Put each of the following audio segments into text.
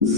नवनियुक्त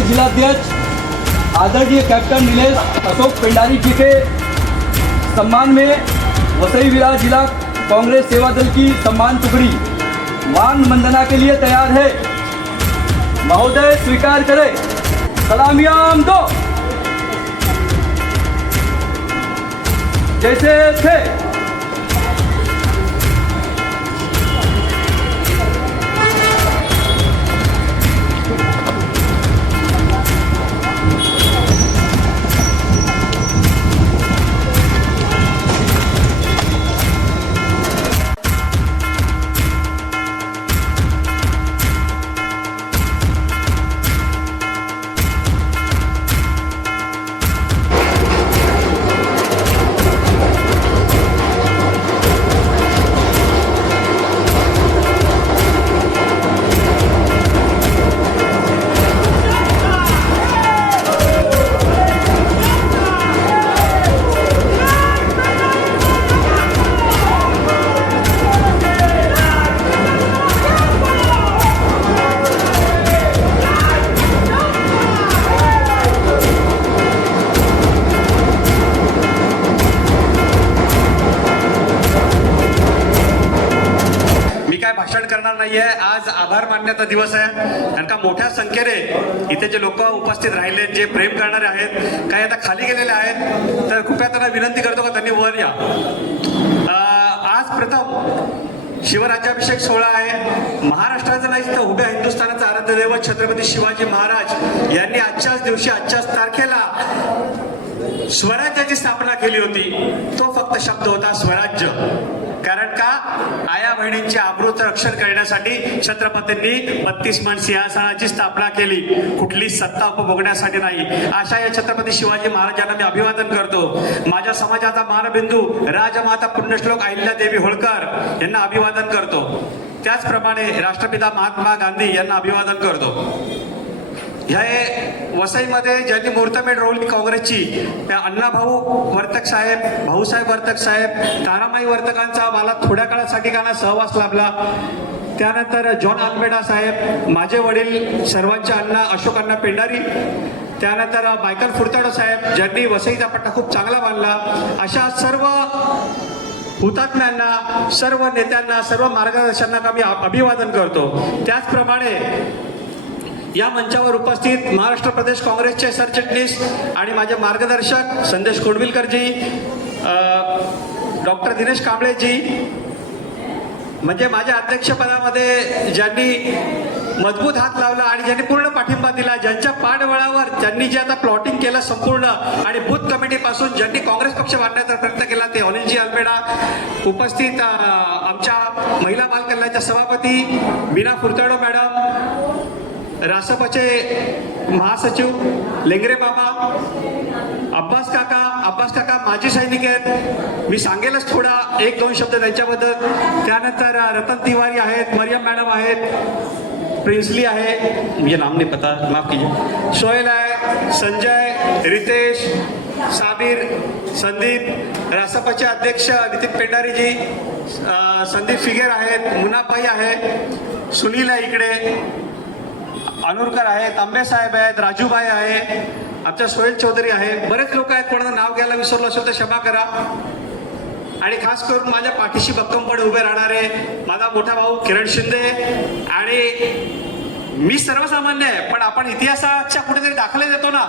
जिलाध्यक्ष आदरणीय कैप्टन नीलेश अशोक पेंडारी जी के सम्मान में वसई विरार जिला कांग्रेस सेवा दल की सम्मान टुकड़ी मान वंदना के लिए तैयार है। महोदय स्वीकार करें। सलामियां दो। जैसे थे करणार नाहीये। आज आभार मानण्याचा दिवस आहे, कारण का मोठ्या संख्येने इथे जे लोक उपस्थित राहिले, जे प्रेम करणारे आहेत, काही आता खाली गेलेले आहेत, तर कृपया त्यांना विनंती करतो का त्यांनी वर या। आज प्रथम शिवराज्याभिषेक सोहळा आहे। महाराष्ट्राचा नाही तर उभ्या हिंदुस्थानाचा आराध्य दैवत छत्रपती शिवाजी महाराज यांनी आजच्याच दिवशी आजच्याच तारखेला स्वराज्याची स्थापना केली होती। तो फक्त शब्द होता स्वराज्य, कारण का आया बहिणींचे अमृत रक्षण करण्यासाठी छत्रपतींनी 32 मन सिंहासनाची स्थापना केली, कुठली सत्ता उपभोगण्यासाठी नाही। अशा या छत्रपती शिवाजी महाराजांना मी अभिवादन करतो। माझ्या समाजाचा मानबिंदू राजमाता पुण्यश्लोक अहिल्यादेवी होळकर यांना अभिवादन करतो। त्याचप्रमाणे राष्ट्रपिता महात्मा गांधी यांना अभिवादन करतो। ह्या वसईमध्ये ज्यांनी मुहूर्तमेढ रोवली काँग्रेसची, त्या अण्णाभाऊ वर्तक साहेब, भाऊसाहेब वर्तक साहेब, तारामाई वर्तकांचा मला थोड्या काळासाठी का सहवास लाभला। त्यानंतर जॉन आल्मेडा साहेब, माझे वडील सर्वांचे अण्णा अशोक अण्णा पेंडारी, त्यानंतर मायकल फुरताडो साहेब ज्यांनी वसईचा पट्टा खूप चांगला बांधला। अशा सर्व हुतात्म्यांना, सर्व नेत्यांना, सर्व मार्गदर्शकांना मी अभिवादन करतो। त्याचप्रमाणे या मंचावर उपस्थित महाराष्ट्र प्रदेश काँग्रेसचे सरचिटणीस आणि माझे मार्गदर्शक संदेश खोडविलकरजी, डॉक्टर दिनेश कांबळेजी, म्हणजे माझ्या अध्यक्षपदामध्ये ज्यांनी मजबूत हात लावला आणि ज्यांनी पूर्ण पाठिंबा दिला, ज्यांच्या पाठबळावर ज्यांनी जे आता प्लॉटिंग केलं संपूर्ण आणि बूथ कमिटीपासून ज्यांनी काँग्रेस पक्ष बांधण्याचा प्रयत्न केला, ते अनिलजी अल्मेडा, उपस्थित आमच्या महिला बाल कल्याणच्या सभापती मीना फुरताडो मॅडम, रासपचे महासचिव लेंगरे बाबा, अब्बास काका माजी सैनिक आहेत, मी सांगेलच थोडा 1-2 शब्द त्यांच्याबद्दल। त्यानंतर रतन तिवारी आहेत, मरियम मॅडम आहेत, प्रिन्सली आहे, मुझे नाम नहीं पता, माफ कीजिए, सोहेल आहे, संजय, रितेश, साबिर, संदीप, रासपचे अध्यक्ष नितीन पेंडारीजी, संदीप फिगेर आहेत, मुनापाई आहे, सुनील आहे इकडे, अनुरकर आहे, तांबे साहेब आहेत, राजूबाई आहे, आमच्या सोहेल चौधरी आहे, बरेच लोक आहेत, कोणाचं नाव घ्यायला विसरलो असेल तर क्षमा करा। आणि खास करून माझ्या पाठीशी भक्कमपणे उभे राहणारे माझा मोठा भाऊ किरण शिंदे। आणि मी सर्वसामान्य आहे, पण आपण इतिहासाच्या कुठेतरी दाखले देतो ना,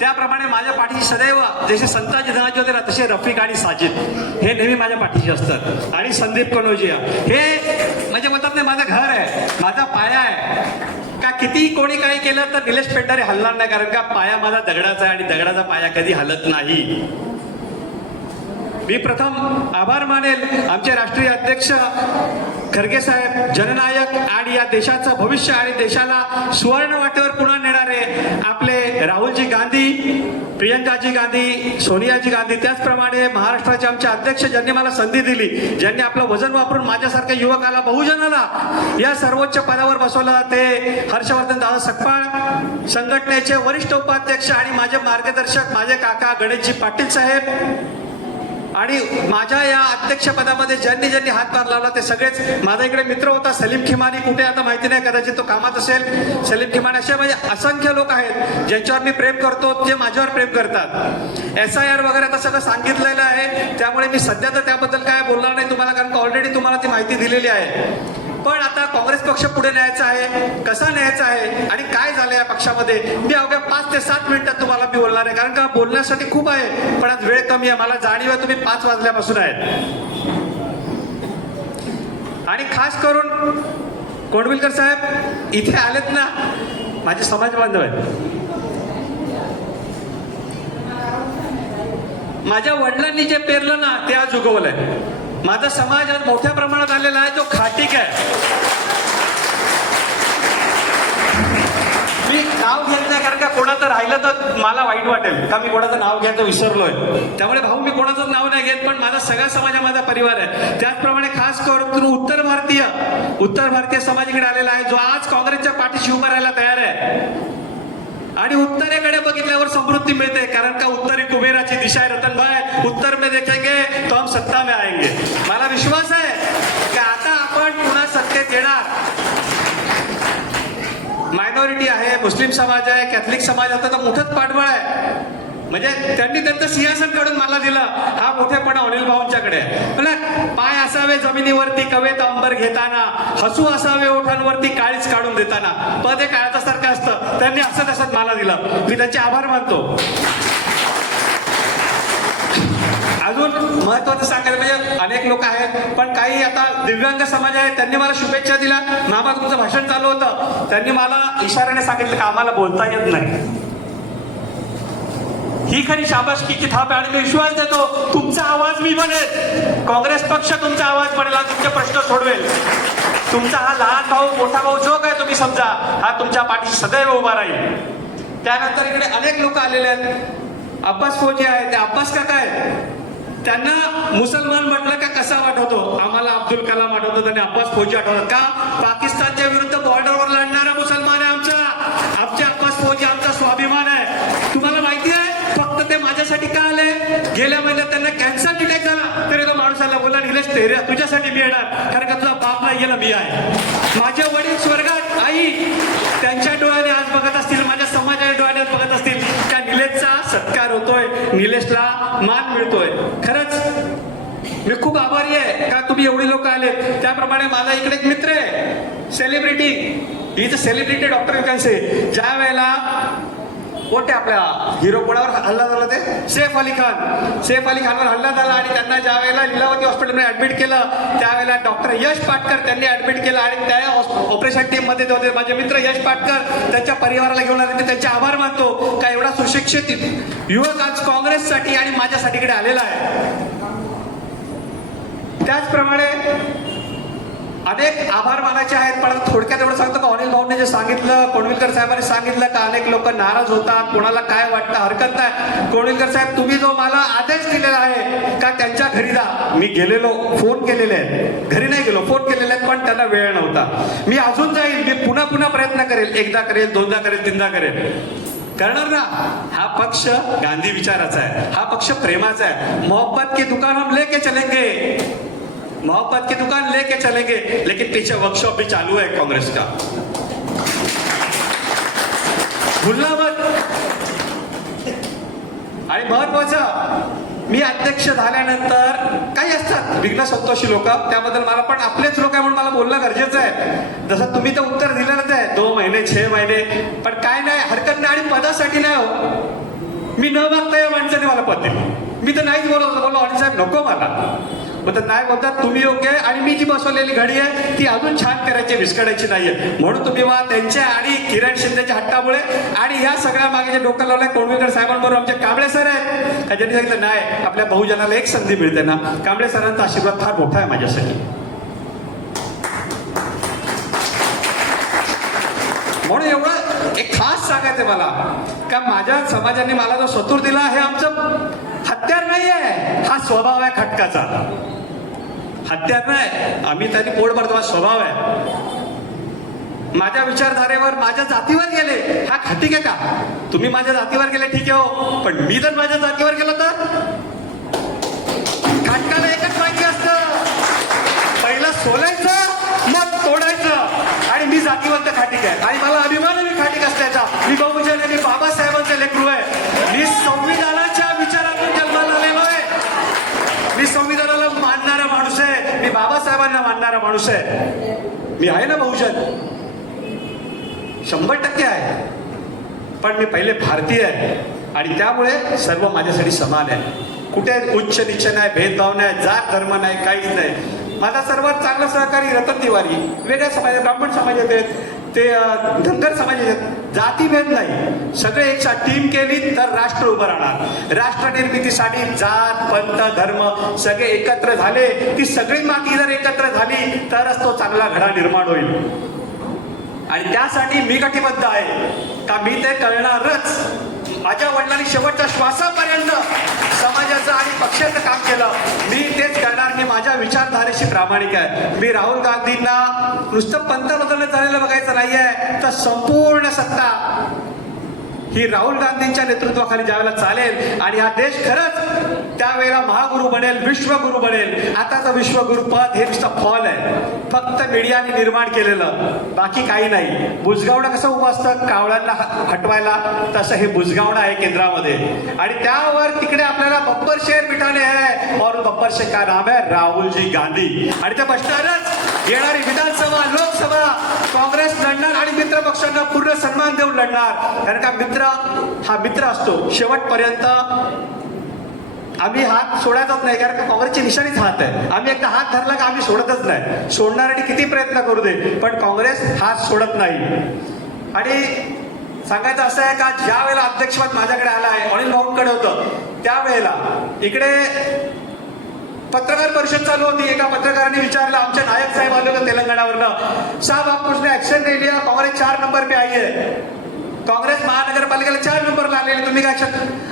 त्याप्रमाणे माझ्या पाठीशी सदैव जसे संताजी धनाजी होते ना, तसे रफिक आणि साजिद हे नेहमी माझ्या पाठीशी असतात। आणि संदीप कनोजिया हे म्हणजे म्हणतात नाही, माझं घर आहे, माझा पाया आहे। का किती कोणी काही केलं तर निलेश पेंडारी हलणार नाही, कारण का पाया माझा दगडाचा आहे आणि दगडाचा पाया कधी हलत नाही। मी प्रथम आभार मानेल आमचे राष्ट्रीय अध्यक्ष खरगे साहेब, जननायक आणि या देशाचं भविष्य आणि देशाला सुवर्ण वाटेवर पुन्हा नेणारे असणारे आपले राहुलजी गांधी, प्रियंकाजी गांधी, सोनियाजी गांधी, त्याचप्रमाणे महाराष्ट्राचे आमचे अध्यक्ष ज्यांनी मला संधी दिली, ज्यांनी आपलं वजन वापरून माझ्यासारख्या युवकाला, बहुजनाला या सर्वोच्च पदावर बसवलं, ते हर्षवर्धन दादा सकपाळ, संघटनेचे वरिष्ठ उपाध्यक्ष आणि माझे मार्गदर्शक माझे काका गणेशजी पाटील साहेब, आणि माझ्या या अध्यक्षपदामध्ये ज्यांनी ज्यांनी हातभार लावला ते सगळेच. माझा इकडे मित्र होता सलीम खिमानी, कुठे आता माहिती नाही, कदाचित तो कामात असेल. सलीम खिमानी असे म्हणजे असंख्य लोक आहेत ज्यांच्यावर मी प्रेम करतो, ते माझ्यावर प्रेम करतात. SIR वगैरे आता सगळं सांगितलेलं आहे, त्यामुळे मी सध्या तर त्याबद्दल काय बोलणार नाही तुम्हाला, कारण ऑलरेडी तुम्हाला ती माहिती दिलेली आहे. पण आता काँग्रेस पक्ष पुढे न्यायचा आहे, कसा न्यायचा आहे आणि काय झालं या पक्षामध्ये, मी अवघ्या 5 ते 7 मिनिटात तुम्हाला मी बोलणार आहे, कारण का बोलण्यासाठी खूप आहे पण आज वेळ कमी आहे. मला जाणीव आहे तुम्ही 5 वाजल्यापासून आहेत. आणि खास करून कोंडविलकर साहेब इथे आलेत ना, माझे समाज बांधव आहेत. माझ्या वडिलांनी जे पेरलं ना ते आज उगवलंय. माझा समाज आज मोठ्या प्रमाणात आलेला आहे, जो खाटीक आहे. मी नाव घेत नाही, कारण का कोणाचं राहिलं तर मला वाईट वाटेल का मी कोणाचं नाव घ्यायचं विसरलोय. त्यामुळे भाऊ मी कोणाचं नाव नाही घेत, पण माझा सगळा समाज हा माझा परिवार आहे. त्याचप्रमाणे खास करून उत्तर भारतीय समाज इकडे आलेला आहे, जो आज काँग्रेसच्या पाठीशी उभा राहायला तयार आहे. आणि उत्तरेकडे बघितल्यावर समृद्धी मिळते, कारण का उत्तरी कुबेराची दिशा आहे. रतन भाई, उत्तर में देखेंगे तो हम सत्ता में आएंगे. मला विश्वास आहे की आता आपण पुन्हा सत्तेत येणार. मायनॉरिटी आहे, मुस्लिम समाज आहे, कॅथलिक समाज, आता तर मोठंच पाठबळ आहे. म्हणजे त्यांनी त्यांचं सिंहासन काढून मला दिलं, हा मोठेपणा अनिल भाऊंच्याकडे. मला पाय असावे जमिनीवरती कवेत अंबर घेताना, हसू असावे ओठांवरती काळीच काढून देताना. पद हे काळाचा सारखं असतं, त्यांनी असं तसंच मला दिलं, मी त्यांचे आभार मानतो. अजून महत्वाचं सांगायचं म्हणजे अनेक लोक आहेत, पण काही आता दिव्यांग समाज आहे, त्यांनी मला शुभेच्छा दिल्या. मामा तुमचं भाषण चालू होतं, त्यांनी मला इशाऱ्याने सांगितलं की आम्हाला बोलता येत नाही. ही खरी शाबासकीची थाप आहे आणि मी विश्वास देतो तुमचा आवाज मी बनेल. काँग्रेस पक्ष तुमचा आवाज बनेल, तुमचे प्रश्न सोडवेल. तुमचा हा लहान भाऊ मोठा भाऊ जो काय तुम्ही समजा, हा तुमच्या पाठीशी सदैव उभा राहील. त्यानंतर इकडे अनेक लोक आलेले आहेत. अब्बास फौजी आहेत, ते अब्बास काका आहेत. त्यांना मुसलमान म्हटलं का कसा आठवतो, आम्हाला अब्दुल कलाम आठवतो, त्यांनी अब्बास फौजी आठवतात. का पाकिस्तानच्या विरुद्ध बॉर्डरवर लढणारा मुसलमान आहे आमचा. आमचे अब्बास फौजी आमचा स्वाभिमान आहे. तुम्हाला माहिती आहे फक्त ते माझ्यासाठी का आले, गेल्या महिन्यात त्यांना कॅन्सर अटॅक झाला, तरी तो माणूस आला बोलला निलेश तेऱ्या तुझ्यासाठी मी येणार, कारण का तुझा बाप नाही गेला, मी आहे. माझे वडील स्वर्गात, आई त्यांच्या डोळ्याने आज बघत असतील, माझ्या समाजाच्या डोळ्याने आज बघत असतील, त्या निलेशचा सत्कार होतोय, निलेशला मान मिळतोय. खरंच मी खूप आभारी आहे का तुम्ही एवढी लोक आलेत. त्याप्रमाणे माझा इकडे एक मित्र आहे सेलिब्रिटी, ही सेलिब्रिटी डॉक्टर विकांसे. ज्या वेळेला कोणते आपल्या हिरो कोणावर हल्ला झाला, ते सैफ अली खानवर हल्ला झाला आणि त्यांना ज्या वेळेला लीलावती हॉस्पिटलमध्ये ऍडमिट केलं, त्यावेळेला डॉक्टर यश पाटकर त्यांनी ऍडमिट केलं आणि त्या ऑपरेशन टीम मध्ये होते माझे मित्र यश पाटकर. त्यांच्या परिवाराला घेऊन आले, त्यांचे आभार मानतो का एवढा सुशिक्षित युवक आज काँग्रेससाठी आणि माझ्यासाठी इकडे आलेला आहे. त्याचप्रमाणे अनेक आभार मानायचे आहेत, पण थोडक्यात एवढं सांगतो का अनिल भाऊंनी जे सांगितलं, कोंडविलकर साहेबांनी सांगितलं का अनेक लोक नाराज होतात, कोणाला काय वाटतं हरकत नाही. कोंडविलकर साहेब तुम्ही जो मला आदेश दिलेला आहे का त्यांच्या घरी जा, मी गेलेलो, फोन केलेले आहेत, घरी नाही गेलो, फोन केलेले आहेत, पण त्यांना वेळ नव्हता. मी अजून जाईल, मी पुन्हा प्रयत्न करेल, एकदा करेल, दोनदा करेल, तीनदा करेल, करणार ना. हा पक्ष गांधी विचाराचा आहे, हा पक्ष प्रेमाचा आहे. मोहब्बत की दुकान हम लेके चलेंगे, मोहब्बत की दुकान लेके चलेंगे, लेकिन पीछे वर्कशॉप भी चालू है कांग्रेस का, भूलना मत. आणि महत्वाचं, मी अध्यक्ष झाल्यानंतर काही असतात विघ्न संतोषी लोक, त्याबद्दल मला पण आपलेच लोक आहे म्हणून मला बोलणं गरजेचं आहे. जसं तुम्ही तर उत्तर दिलेलंच आहे, 2 महिने 6 महिने, पण काय नाही हरकत नाही. आणि पदासाठी नाही हो, मी न मागता या माणसाने मला पद दिलं, मी तर नाहीच बोलत होतो, बोललो अनिल साहेब नको मला, तर नाही बोलतात तुम्ही योग्य आहे आणि मी जी बसवलेली घडी आहे ती अजून छान करायची, विस्कटायची नाहीये. म्हणून तुम्ही वा त्यांच्या आणि किरण शिंदेच्या हट्टामुळे आणि या सगळ्या मागे जे डोकं लावलंय कोंडविलकर साहेबांबरोबर आमचे कांबळे सर आहेत, ज्यांनी सांगितलं नाही आपल्या बहुजनाला एक संधी मिळते ना. कांबळे सरांचा आशीर्वाद फार मोठा आहे माझ्यासाठी. म्हणून एवढं एक खास सांगायचंय मला का माझ्या समाजाने मला जो स्वतूर दिला हे आमचं हत्यार नाही आहे, हा स्वभाव आहे खटकाचा, हत्यार नाही. आम्ही त्यांनी पोट भरतो, स्वभाव आहे. माझ्या विचारधारेवर माझ्या जातीवर गेले, हा खटिक आहे का? तुम्ही माझ्या जातीवर गेले ठीक आहे हो, पण मी जर माझ्या जातीवर गेलो तर खटकाला एकच माहिती असतं, पहिलं सोलायचं मग तोडायचं. आणि मी जातीवंत खाटीक आहे आणि मला अभिमान आहे मी खाटीक असल्याचा. मी बहुजन आणि बाबासाहेबांचे लेकरू आहे. मी संविधानाच्या विचारातून जन्माला आलेलो आहे. मी संविधानाला मानणारा माणूस आहे, मी बाबासाहेबांना मानणारा माणूस आहे. मी आहे ना बहुजन, 100% आहे. पण मी पहिले भारतीय आहे आणि त्यामुळे सर्व माझ्यासाठी समान आहे. कुठे उच्च नीच नाही, भेदभाव नाही, जात धर्म नाही, काहीच नाही. माझा सर्वात चांगला सहकारी रतन तिवारी, वेगळ्या समाज, ब्राह्मण समाजात आहेत, ते धनगर समाजात आहेत, जातीभेद नाही. सगळे एक टीम केली तर राष्ट्र उभं राहणार. राष्ट्र निर्मितीसाठी जात पंथ धर्म सगळे एकत्र झाले, ती सगळी माती जर एकत्र झाली तरच तो चांगला घडा निर्माण होईल. आणि त्यासाठी मी कटिबद्ध आहे का मी ते करणारच. माझ्या वडिलांनी शेवटच्या श्वासापर्यंत समाजाचं आणि पक्षाचं काम केलं, मी तेच करणार. मी माझ्या विचारधारेशी प्रामाणिक आहे. मी राहुल गांधींना नुसतं पंतप्रधान झालेलं बघायचं नाहीये, तर संपूर्ण सत्ता ही राहुल गांधींच्या नेतृत्वाखाली ज्यावेळेला चालेल आणि हा देश खरंच त्यावेळेला महागुरु बनेल, विश्वगुरु बनेल. आता तर विश्वगुरु पद हे नुसतं फॉल आहे, फक्त मीडियाने निर्माण केलेलं, बाकी काही नाही. बुजगावणं कसं उभं असतं कावळ्यांना हटवायला, तसं हे बुजगावणं आहे केंद्रामध्ये. आणि त्यावर तिकडे आपल्याला बब्बर शेर बिठाने आहे और बब्बर शेर का नाम आहे राहुलजी गांधी. आणि ते बसणारच. येणारी विधानसभा लोकसभा काँग्रेस लढणार आणि मित्र पक्षांना पूर्ण सन्मान देऊन लढणार. कारण का मित्र हा मित्र असतो शेवटपर्यंत. आम्ही हात सोडायचाच नाही, कारण का काँग्रेसची निशाणीच हात आहे. आम्ही एकदा हात धरला का आम्ही सोडतच नाही. सोडणाऱ्यांनी किती प्रयत्न करू दे, पण काँग्रेस हात सोडत नाही. आणि सांगायचं असं आहे का ज्या वेळेला अध्यक्षपद माझ्याकडे आलं आहे, अनिल भाऊंकडे होतं, त्यावेळेला इकडे पत्रकार परिषद चालू होती. एका पत्रकाराने विचारलं, आमचे नायक साहेब आले होते तेलंगणावरनं, साहब आप उसने ऍक्शन नहीं लिया, काँग्रेस 4 नंबर पे आई है. काँग्रेस महानगरपालिकेला 4 नंबरला आलेले, तुम्ही काय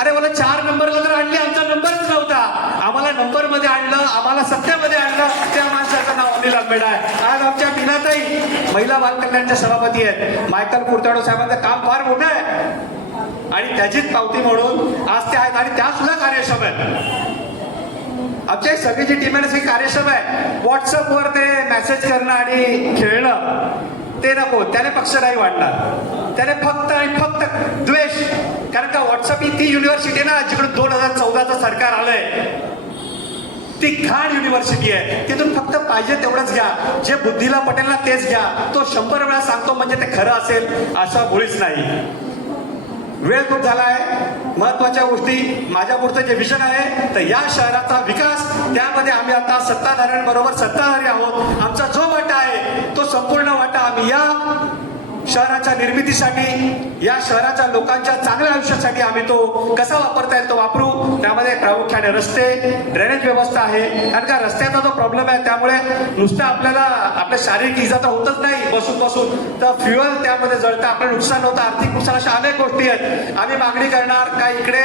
अरे बोला 4 नंबरला तर आणली, आमचा नंबरच नव्हता. आम्हाला नंबर मध्ये आणलं, आम्हाला सत्तेमध्ये आणलं, त्या माणसाचं नाव अनिल आंबेडा आहे. आज आमच्या मीनाताई महिला बाल कल्याणच्या सभापती आहेत. मायकल कुर्ताडो साहेबांचं काम फार मोठं आहे आणि त्याचीच पावती म्हणून आज ते आहेत आणि त्या सुद्धा कार्यक्षम आहेत. आमच्या सगळी जी टीम आहे सगळी कार्यक्षम आहे. व्हॉट्सअपवर ते मेसेज करणं आणि खेळणं ते नको, त्याने पक्ष नाही वाढणार. त्याने फक्त आणि फक्त द्वेष. कारण का व्हॉट्सअप ही ती युनिव्हर्सिटी ना जिकडून 2014चं सरकार आलंय, ती घाण युनिव्हर्सिटी आहे. तिथून फक्त पाहिजे तेवढंच घ्या, जे बुद्धीला पटेल ना तेच घ्या. तो 100 वेळा सांगतो म्हणजे ते खरं असेल असं मुळीच नाही. वेळ खूप झाला आहे. महत्वाच्या गोष्टी, माझ्या पुढचं जे विजन आहे तर या शहराचा विकास, त्यामध्ये आम्ही आता सत्ताधाऱ्यांबरोबर सत्ताधारी आहोत. आमचा जो वाटा आहे तो संपूर्ण वाटा आम्ही या शहराच्या निर्मितीसाठी, या शहराच्या लोकांच्या चांगल्या आयुष्यासाठी आम्ही तो कसा वापरता येईल तो वापरू. त्यामध्ये प्रामुख्याने रस्ते, ड्रेनेज व्यवस्था आहे. कारण का रस्त्याचा जो प्रॉब्लेम आहे त्यामुळे नुसतं आपल्याला आपल्या शारीरिक इजा तर होतच नाही बसून बसून, तर फ्युअल त्यामध्ये जळतं, आपलं नुकसान होतं, आर्थिक नुकसान, अशा अनेक गोष्टी आहेत. आम्ही मागणी करणार का इकडे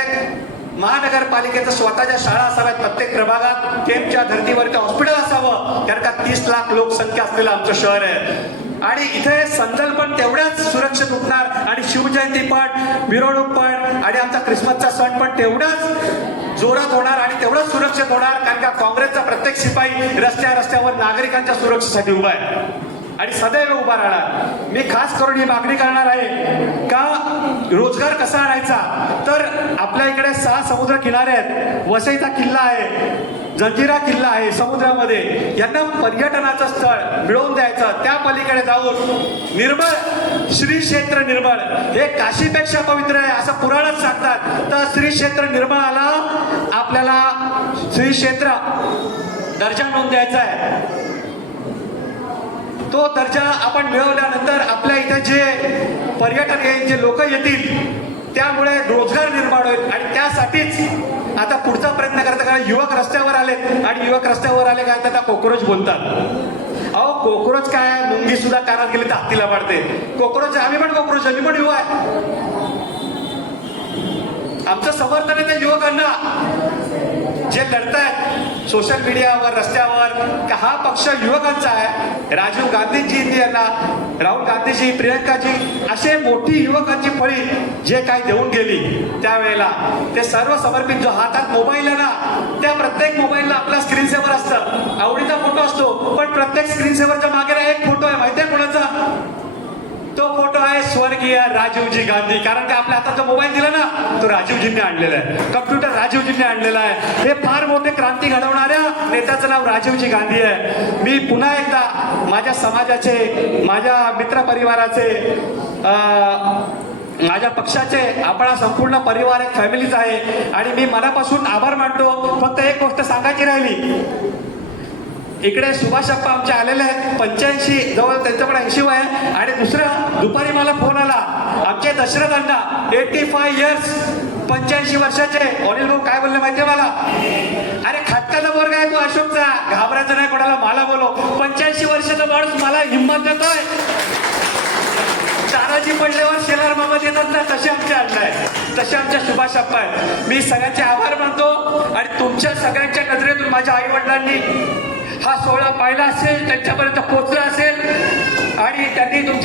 महानगरपालिकेचं स्वतःच्या शाळा असाव्यात प्रत्येक प्रभागात, केमच्या धर्तीवरती हॉस्पिटल असावं. कारण का 30 लाख लोकसंख्या असलेलं आमचं शहर आहे. आणि इथे संदल पण तेवढ्याच सुरक्षित उठणार आणि शिवजयंती पण, मिरवणूक पण आणि आमचा ख्रिसमसचा सण पण तेवढाच जोरात होणार आणि तेवढंच सुरक्षित होणार. कारण का काँग्रेसचा प्रत्येक शिपाई रस्त्यावर नागरिकांच्या सुरक्षेसाठी उभा आहे आणि सदैव उभा राहणार. मी खास करून ही मागणी करणार आहे का रोजगार कसा आणायचा, तर आपल्या इकडे 6 समुद्र किनारे आहेत. वसईचा किल्ला आहे, जंजिरा किल्ला आहे समुद्रामध्ये. यांना पर्यटनाचं स्थळ मिळवून द्यायचं. त्या पलीकडे जाऊन निर्मळ श्री क्षेत्र निर्मळ हे काशीपेक्षा पवित्र आहे असं पुराणच सांगतात. तर श्री क्षेत्र निर्मळाला आपल्याला श्री क्षेत्र दर्जा नोंद द्यायचा आहे. तो दर्जा आपण मिळवल्यानंतर आपल्या इथे जे पर्यटन येईल, जे लोक येतील, त्यामुळे रोजगार निर्माण होईल. आणि त्यासाठीच आता पुढचा प्रयत्न करता, कारण युवक रस्त्यावर आले आणि युवक रस्त्यावर आले काय आता कॉक्रोच बोलतात. अहो कोक्रोच काय मुंगी सुद्धा कानात गेली तर हत्तीला पडते. कोक्रोच आम्ही पण कोक्रोच मी पण युवा आहे. आमचं समर्थन आहे त्या युवकांना जे लढतायत सोशल मीडियावर रस्त्यावर का हा पक्ष युवकांचा आहे. राजीव गांधीजी यांना, राहुल गांधीजी, प्रियंकाजी असे मोठी युवकांची फळी जे काही देऊन गेली त्यावेळेला ते सर्व समर्पित. जो हातात मोबाईल आहे ना त्या प्रत्येक मोबाईलला आपला स्क्रीन सेव्हर असतं, आवडीचा फोटो असतो, पण प्रत्येक स्क्रीन सेव्हरच्या मागे ना एक फोटो आहे. माहिती आहे कोणाचा? तो फोटो आहे स्वर्गीय राजीवजी गांधी. कारण का आपल्या हातात जो मोबाईल दिला ना तो राजीवजींनी आणलेला आहे, कम्प्युटर राजीवजींनी आणलेला आहे. हे फार मोठे क्रांती घडवणाऱ्या नेत्याचं नाव राजीवजी गांधी आहे. मी पुन्हा एकदा माझ्या समाजाचे, माझ्या मित्र परिवाराचे, माझ्या पक्षाचे, आपला संपूर्ण परिवार एक फॅमिलीच आहे आणि मी मनापासून आभार मानतो. फक्त एक गोष्ट सांगायची राहिली. इकडे सुभाषप्पा आमचे आलेले आहेत, 85 जवळ त्यांचं पण 80 वय आहे. आणि दुसरं दुपारी मला फोन आला, आमचे दशरथ अण्णा 85 इयर्स, 85 वर्षाचे. अनिल भाऊ काय बोलले माहितीये मला? अरे खटकाचा वर्ग आहे तो अशोकचा, घाबरायचं नाही कोणाला, मला बोलो. 85 वर्षाचा माणूस मला हिंमत देतोय. ताराजी पडल्यावर शेलार मामा देतात ना, तसे आमचे अण्णा आहे, तसे आमच्या सुभाषप्पा आहेत. मी सगळ्यांचे आभार मानतो आणि तुमच्या सगळ्यांच्या नजरेतून माझ्या आई वडिलांनी हा सोहळा पाहिला असेल, त्यांच्यापर्यंत पोहोचला असेल आणि त्यांनी तुमच्या